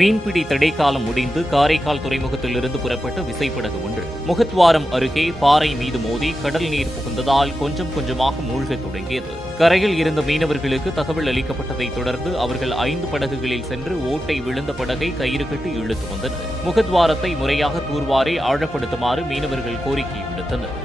மீன்பிடி தடைக்காலம் முடிந்து காரைக்கால் துறைமுகத்திலிருந்து புறப்பட்ட விசைப்படகு ஒன்று முகத்வாரம் அருகே பாறை மீது மோதி கடல் நீர் புகுந்ததால் கொஞ்சம் கொஞ்சமாக மூழ்கத் தொடங்கியது. கரையில் இருந்த மீனவர்களுக்கு தகவல் அளிக்கப்பட்டதைத் தொடர்ந்து அவர்கள் 5 படகுகளில் சென்று ஓட்டை விழுந்த படகை கயிறு கட்டி இழுத்து வந்தனர். முகத்வாரத்தை முறையாக தூர்வாரி ஆழப்படுத்துமாறு மீனவர்கள் கோரிக்கை விடுத்தனர்.